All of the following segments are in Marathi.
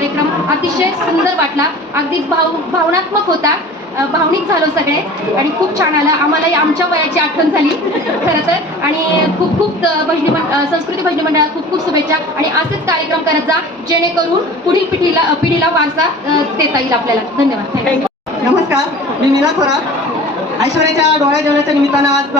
कार्यक्रम अतिशय सुंदर वाटला, अगदी भावनात्मक होता, भावनिक झालो सगळे आणि खूप छान आलं. आम्हालाही आमच्या वयाची आठवण झाली खरं तर. आणि खूप खूप संस्कृती भजनी मंडळाला खूप खूप शुभेच्छा आणि असेच कार्यक्रम करत जा जेणेकरून पुढील पिढीला वारसा देता येईल आपल्याला. धन्यवाद. नमस्कार, मी मीना थोरात. ऐश्वर्याच्या डोळ्या जेवणाच्या निमित्तानं आज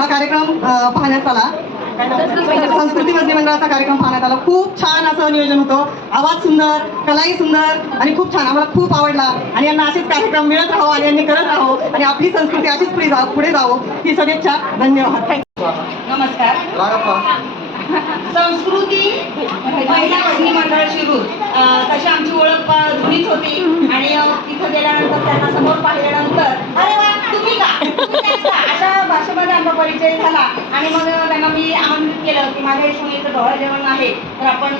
हा कार्यक्रम पाहण्यात आला. संस्कृती भजनी मंडळाचा कार्यक्रम पाहण्यात आला. खूप छान असं नियोजन होतं, आवाज सुंदर, कलाही सुंदर आणि खूप छान. आम्हाला खूप आवडला आणि यांना असेच कार्यक्रम मिळत राहावं आणि यांनी करत राहावं आणि आपली संस्कृती अशीच पुढे जावं ही सदिच्छा. धन्यवाद. नमस्कार. संस्कृती महिला भजनी मंडळ शिरूर तशी आमची ओळख जुनीच होती आणि तिथं गेल्यानंतर त्यांना समोर पाहिल्यानंतर अरे वा तुम्ही का अशा भाषेमध्ये आमचा परिचय झाला आणि मग त्यांना मी आमंत्रित केलं की माझ्या सोयीचं डोळं जेवण आहे तर आपण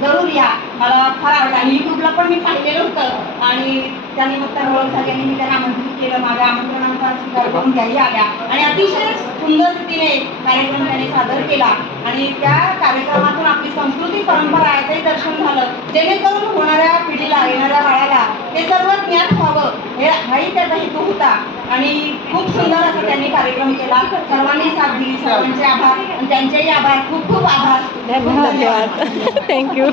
जरूर या. मला फार आवडलं आणि यूट्यूबला पण मी पाहिलेलं होतं आणि त्या निमित्तानं ओळख झाली आणि मी त्यांना आमंत्रित केलं. माझ्या आमंत्रणाचा स्वीकार करून घ्यायला आल्या आणि अतिशय सुंदर रीतीने कार्यक्रम त्यांनी सादर केला आणि त्या कार्यक्रमातून आपली संस्कृती परंपरा याचंही दर्शन झालं जेणेकरून होणाऱ्या पिढीला येणाऱ्या बाळाला ते सर्व ज्ञात व्हावं हाही त्याचा हेतू होता आणि खूप सुंदर असा त्यांनी कार्यक्रम केला. सर्वांनी साथ दिली, सर्वांचे आभार आणि त्यांचेही आभार. खूप खूप आभार. धन्यवाद. थँक्यू.